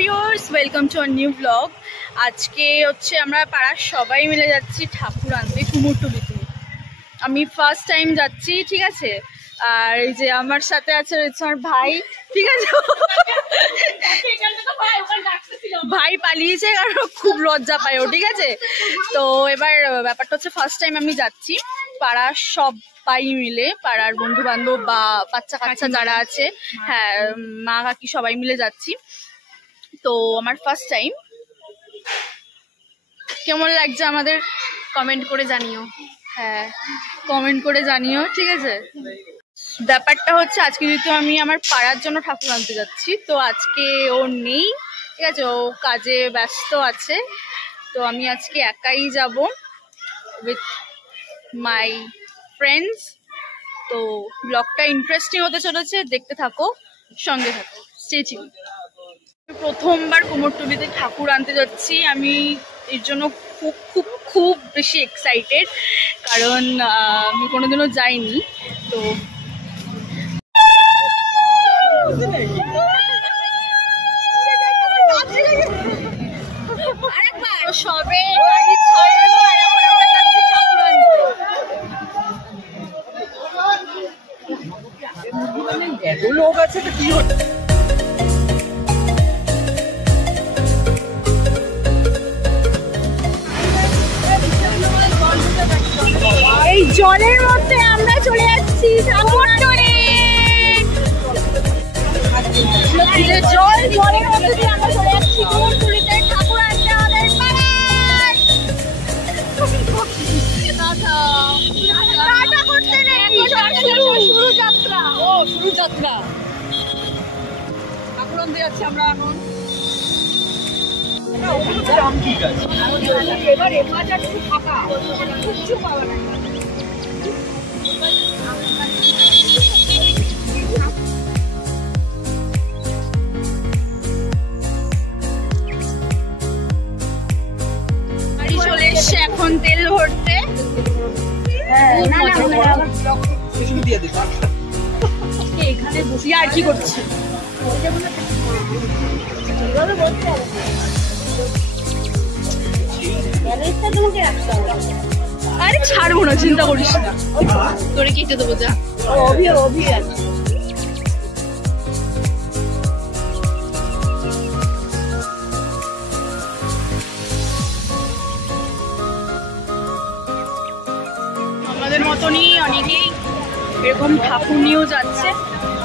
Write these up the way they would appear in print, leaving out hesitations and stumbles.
Viewers, welcome to a new blog. আজকে হচ্ছে আমরা পাড়ার সবাই মিলে যাচ্ছি ঠাকুর আনতে কুমোরটুলিতে। আমি ফার্স্ট টাইম যাচ্ছি, ঠিক আছে। আর এই যে আমার সাথে আছে আমার ভাই, ঠিক আছে। ভাই পালিয়েছে কারণ খুব লজ্জা পায় ও, ঠিক আছে। তো এবার ব্যাপারটা হচ্ছে ফার্স্ট টাইম আমি যাচ্ছি পাড়ার সবাই মিলে, পাড়ার বন্ধু বান্ধব বা বাচ্চা কাচ্চা যারা আছে, হ্যাঁ মা কাকি সবাই মিলে যাচ্ছি। তো আমার ফার্স্ট টাইম, কেমন লাগছে আমাদের কমেন্ট করে জানিও। হ্যাঁ কমেন্ট করে জানিও, ঠিক আছে। ব্যাপারটা হচ্ছে আজকে যেহেতু আমি আমার পাড়ার জন্য ঠাকুর আনতে যাচ্ছি, তো আজকে ও নেই, ঠিক আছে, ও কাজে ব্যস্ত আছে। তো আমি আজকে একাই যাব উইথ মাই ফ্রেন্ডস। তো ব্লগটা ইন্টারেস্টিং হতে চলেছে, দেখতে থাকো, সঙ্গে থাকো, স্টে টিউন। প্রথমবার কুমোরটুলিতে ঠাকুর আনতে যাচ্ছি, আমি এর জন্য খুব খুব খুব বেশি এক্সাইটেড, কারণ আমি কোনোদিনও যাইনি। তো সবে গাড়ি ছাড়লো আর এখন আমরা যাচ্ছি ঠাকুর আনতে। এত লোক আছে তো কি হচ্ছে? এই জলের মধ্যে আমরা চলে যাচ্ছি কুমোরটুলি। জলের মধ্যে দিয়ে আমরা চলে যাচ্ছি কুমোরটুলিতে ঠাকুর আনতে আমাদের পাড়ায়। টাটা করতে নেই, শুরু যাত্রা। ও শুরু যাত্রা, ঠাকুর আনতে যাচ্ছি আমরা এখন। ঠিক আছে, এবার এবারটা একটু ফাঁকা, কিচ্ছু পাওয়া না। গাড়ি চলে এসছে এখন তেল ভরতে। এখানে বসে আর কি করছে? আরে ছাড়বো না, চিন্তা করিস না, তোরে কেটে দেবো, যা। আমাদের মতনই অনেকেই এরকম ঠাকুর নিয়েও যাচ্ছে,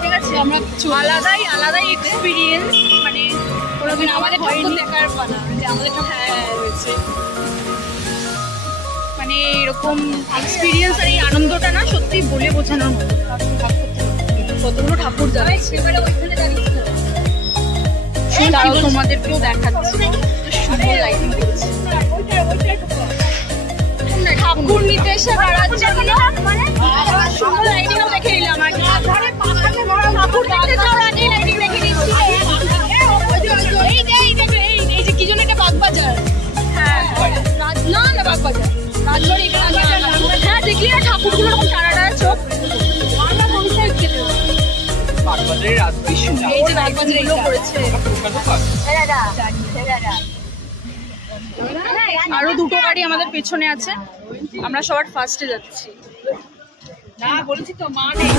ঠিক আছে। আমরা আলাদাই এক্সপিরিয়েন্স, মানে কোনোদিন আমাদের ঠাকুর দেখার পালা যে আমাদের ঠাকুর হয়েছে, মানে এরকম এক্সপিরিয়েন্স আর এই আনন্দটা না সত্যি বলে বোঝানোর মতো। কতগুলো ঠাকুর যাচ্ছে, তাও তোমাদেরকেও দেখাচ্ছে, সুন্দর লাইটিং করেছে। ঠাকুর নিতে এসে পাড়ার জন্য সুন্দর লাইটিংও দেখে নিলাম। আর ঠাকুর দেখতে যাওয়ার আগে লাইটিং দেখে নিচ্ছি। এই যে কি জন্য এটা বাগবাজার, হ্যাঁ না না বাগবাজার, রাজবাড়ি এখানে। হ্যাঁ দেখলি না ঠাকুরগুলো এরকম টানা টানা চোখ। এই যে বাগবাজার এগুলো করেছে। আরো দুটো গাড়ি আমাদের পেছনে আছে, আমরা সবার ফার্স্টে যাচ্ছি। না বলেছি তো, মা নেই।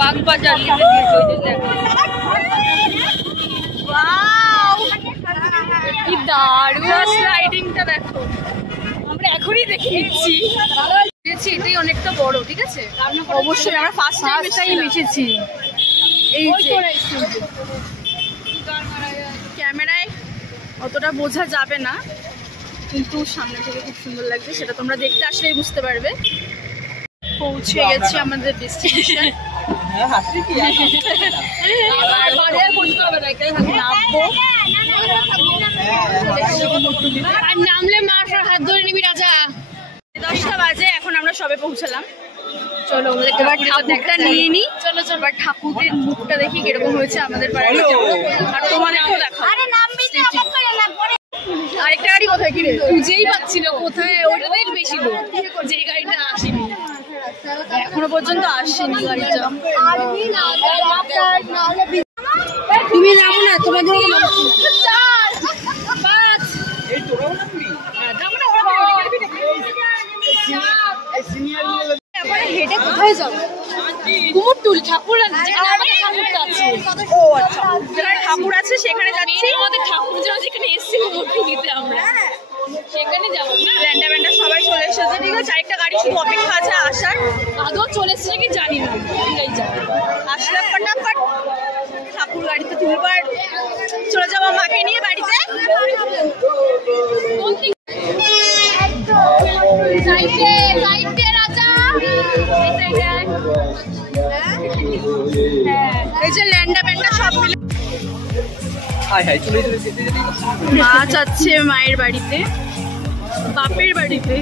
বাগবাজার কি দারুণ লাইটিংটা দেখো, আমরা এখনই দেখে নিচ্ছি। এটাই অনেকটা বড়, ঠিক আছে। অবশ্যই আমরা ফার্স্ট টাইম এসেছি। এই ক্যামেরায় অতটা বোঝা যাবে না, কিন্তু সামনে থেকে খুব সুন্দর লাগছে, সেটা তোমরা দেখতে আসলেই বুঝতে পারবে। পৌঁছে গেছি আমাদের ডেস্টিনেশন। নামলে মার হাত ধরে নিবি রাজা। 10টা বাজে, এখন আমরা সবে পৌঁছালাম। চলো এবার ঠাকুরটা নিয়ে নি, চলো চলো এবার ঠাকুরের মুখটা দেখি কিরকম হয়েছে আমাদের বাড়িতে, আর তোমাদেরকেও দেখো। আরেকটা গাড়ি কোথায়, কিরে খুঁজেই পাচ্ছি না কোথায়, ওইটাতেই বেশি লোক, যে গাড়িটা আসেনি। এখনো পর্যন্ত আসেনি গাড়িটা। তুমি যাবো না, তোমাদের হেঁটে কোথায় যাবো? কুমোরটুলি ঠাকুর আছে, ও আচ্ছা, যেখানে ঠাকুর আছে সেখানে যাচ্ছি। আমাদের ঠাকুর যেখানে এসছি কুমোরটুলিতে আমরা সেখানে যাবো। ল্যান্ডা ব্যান্ডা সবাই চলে এসেছে, ঠিক আছে। আরেকটা গাড়ি শুধু অপেক্ষা আছে আসার। আদৌ চলে এসছে নাকি জানি না, আসলে ফটাফট ঠাকুর গাড়িতে তুলবার চলে যাবো মাকে নিয়ে বাড়িতে। এই যে ল্যান্ডা ব্যান্ডা সব মিলে মা যাচ্ছে মায়ের বাড়িতে, বাপের বাড়িতে।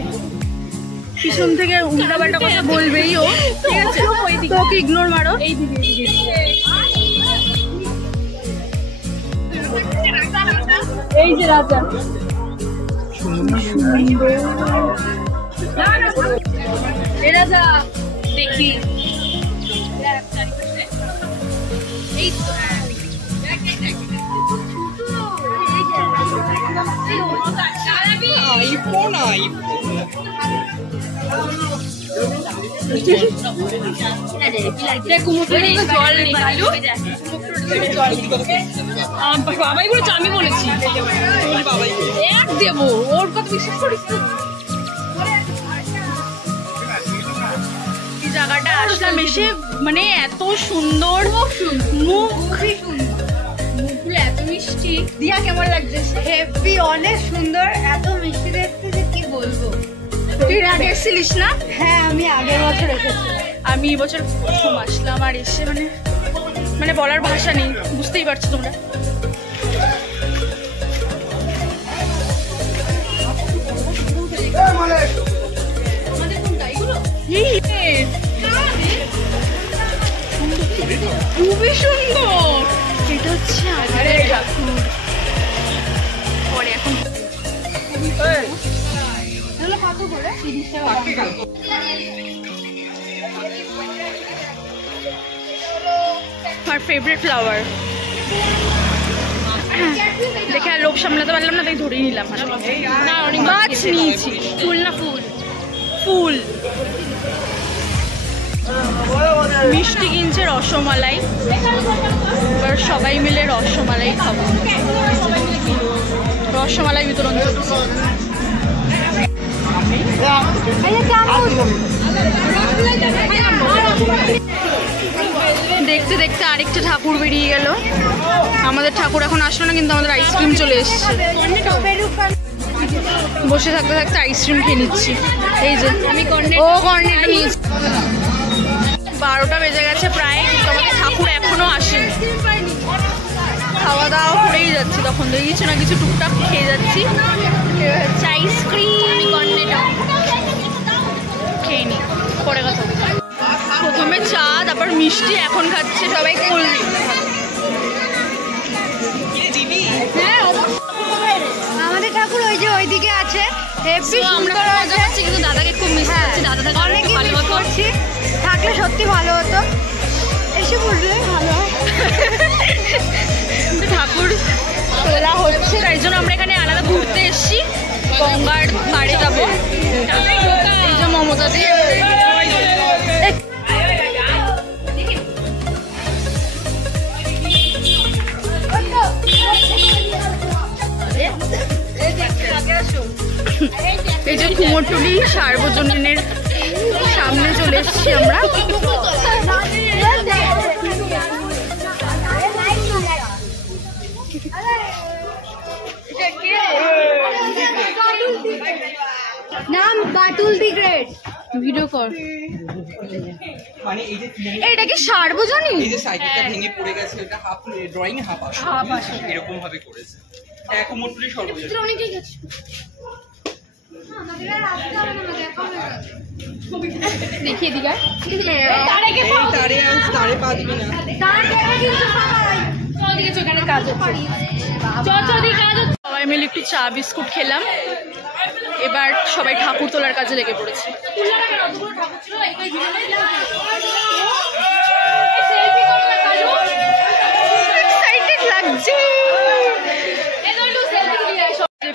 পিছন থেকে উল্টাপাল্টা কথা বলবেই ও, ঠিক আছে। তো ওকে ইগনোর মারো। এই যে রাজা এ রাজা দেখবি। এই তো বাবাই বলেছে, আমি বলেছি এক দেবো, ওর কথা বিশ্বাস করিস তো। এই জায়গাটা আসলাম এসে, মানে এত সুন্দর মুখ, মুখগুলো এত মিষ্টি। দিয়া কেমন লাগছে? হেভি, অনেক সুন্দর, এত মিষ্টি দেখতে যে কি বলবো। তুই আগে এসেছিলিস না? হ্যাঁ, আমি আগের বছর এসেছি। আমি এবছর প্রথম আসলাম, আর এসে মানে বলার ভাষা নেই, বুঝতেই পারছো তোমরা। খুবই সুন্দর। এটা হচ্ছে আমাদের ঠাকুর। পরে এখন আমার ফেভারিট ফ্লাওয়ার। দেখে আর লোভ সামলাতে পারলাম না, তাই ধরেই নিলাম। না, অনেক গাছ নিয়েছি। ফুল না ফুল, ফুল। মিষ্টি কিনছে রসমালাই, এবার সবাই মিলে রসমালাই খাবো। রসমালাই বিতরণ চলছে। দেখতে দেখতে আরেকটা ঠাকুর বেরিয়ে গেল। আমাদের ঠাকুর এখন আসলো না, কিন্তু আমাদের আইসক্রিম চলে এসছে। বসে থাকতে থাকতে আইসক্রিম খেয়ে নিচ্ছি। এই যে ও কর্নেটা নিয়েছি। 12টা বেজে গেছে প্রায়, কিন্তু আমাদের ঠাকুর এখনো আসেনি। খাওয়া দাওয়া করেই যাচ্ছি, তখন থেকে কিছু না কিছু টুকটাক খেয়ে যাচ্ছি। আইসক্রিম কর্নেটা খেয়ে নি, পরে কথা। প্রথমে চা, তারপর মিষ্টি, এখন খাচ্ছে সবাই কোল্ড ড্রিঙ্ক। আমাদের ঠাকুর ওই যে ওইদিকে আছে, হেভি সুন্দর আছে। কিন্তু দাদাকে খুব মিস করছি, দাদা থাকলে অনেক ভালো মিস হতো। করছি, থাকলে সত্যি ভালো হতো। এসে বললে ভালো হয়। কিন্তু ঠাকুর তোলা হচ্ছে, তাই জন্য আমরা এখানে আলাদা ঘুরতে এসেছি। গঙ্গার পাড়ে যাবো। এই যে মমতা দিয়ে এই যে কুমোরটুলি সার্বজনীনের সামনে চলে এসেছি আমরা। নাম বাটুল দি গ্রেট। ভিডিও কর। মানে এই যে এটা কি সার্বজনীন? এই যে সাইকেলটা ভেঙে পড়ে গেছে, এটা হাফ ড্রয়িং হাফ আসে, এরকম ভাবে করেছে। এক মোটরি সর্বজনীন। দেখিয়ে দিগা। তারে পা দিবি না। সবাই মিলে একটু চা বিস্কুট খেলাম। এবার সবাই ঠাকুর তোলার কাজে লেগে পড়েছে।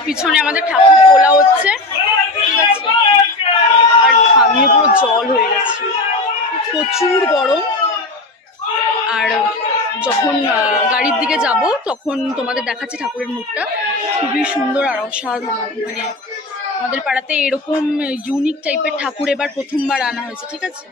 পিছনে আমাদের ঠাকুর তোলা হচ্ছে, ঠিক আছে? আর ঘামিয়ে পুরো জল হয়ে গেছে, প্রচুর গরম। আর যখন গাড়ির দিকে যাব তখন তোমাদের দেখাচ্ছি ঠাকুরের মুখটা, খুবই সুন্দর আর অসাধারণ। মানে আমাদের পাড়াতে এরকম ইউনিক টাইপের ঠাকুর এবার প্রথমবার আনা হয়েছে, ঠিক আছে?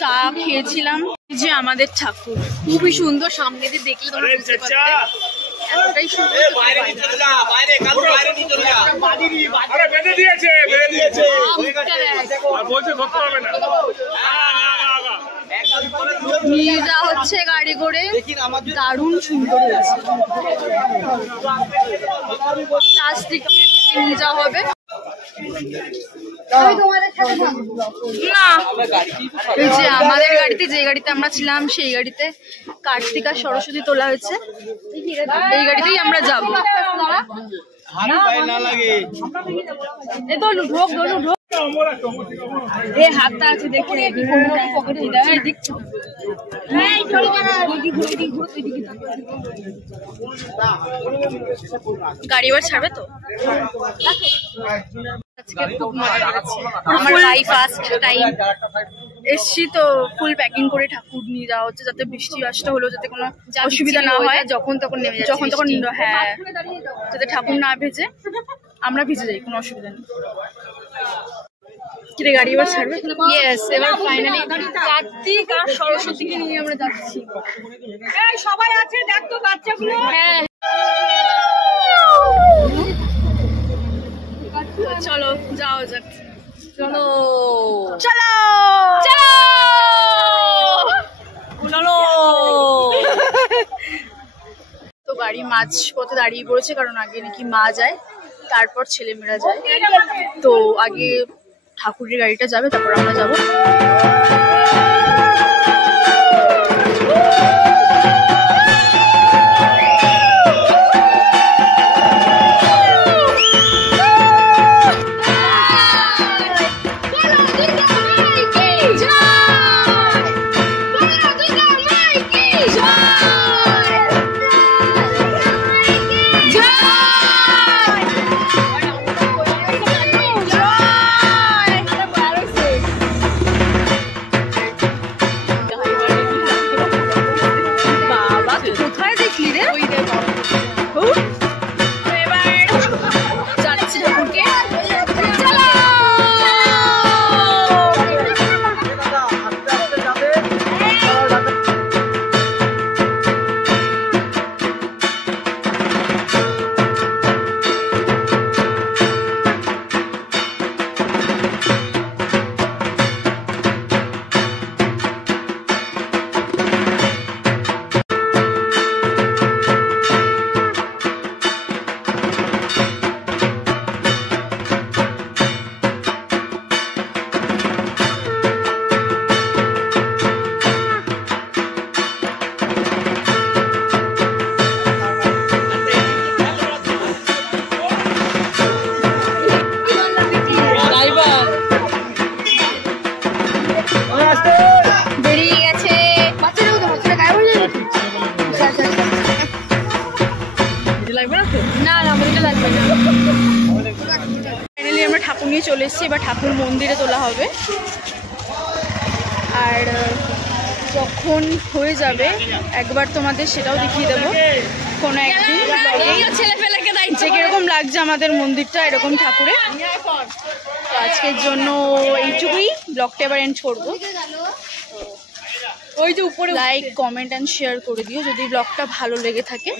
চা খেয়েছিলাম। যে আমাদের ঠাকুর খুবই সুন্দর, সামনে দিয়ে দেখলে তোমরা বুঝতে পারবে এতটাই সুন্দর। নিয়ে যাওয়া হচ্ছে গাড়ি করে, দারুণ সুন্দর হয়েছে। প্লাস্টিক নিয়ে যাওয়া হবে না, এই যে আমাদের গাড়িতে, যে গাড়িতে আমরা ছিলাম সেই গাড়িতে কার্তিক আর সরস্বতী তোলা হয়েছে, এই গাড়িতেই আমরা যাবো। হাতটা আছে দেখে গাড়ি এবার ছাড়বে তো। আমার ফার্স্ট টাইম এসছি তো ফুল প্যাকিং করে ঠাকুর নিয়ে যাওয়া হচ্ছে, যাতে বৃষ্টি আসটা হলেও যাতে কোনো অসুবিধা না হয়, যখন তখন নেমে যায়, যখন তখন। হ্যাঁ, যাতে ঠাকুর না ভেজে, আমরা ভিজে যাই, কোনো অসুবিধা নেই। কিরে গাড়ি এবার ছাড়বে? ইয়েস, এবার ফাইনালি কার্তিক আর সরস্বতীকে নিয়ে আমরা যাচ্ছি। সবাই আছে, দেখ তো বাচ্চাগুলো। হ্যাঁ, চলো যাও যাক, চলো চলো চলো চলো। তো গাড়ি মাঝ পথে দাঁড়িয়ে পড়েছে, কারণ আগে নাকি মা যায়, তারপর ছেলেমেয়েরা যায়। তো আগে ঠাকুরের গাড়িটা যাবে, তারপর আমরা যাবো। ফাইনালি আমরা ঠাকুর নিয়ে চলে এসেছি, এবার ঠাকুর মন্দিরে তোলা হবে। আর যখন হয়ে যাবে একবার তোমাদের সেটাও দেখিয়ে দেবো কোনো একদিন। যে কিরকম লাগছে আমাদের মন্দিরটা এরকম ঠাকুরে। তো আজকের জন্য এইটুকুই, ব্লগটা এবার এন্ড করবো। ওই যে উপরে লাইক, কমেন্ট অ্যান্ড শেয়ার করে দিও যদি ব্লগটা ভালো লেগে থাকে,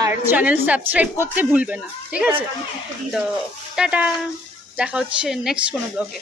আর চ্যানেল সাবস্ক্রাইব করতে ভুলবে না, ঠিক আছে? তো টাটা, দেখা হচ্ছে নেক্সট কোনো ব্লগে।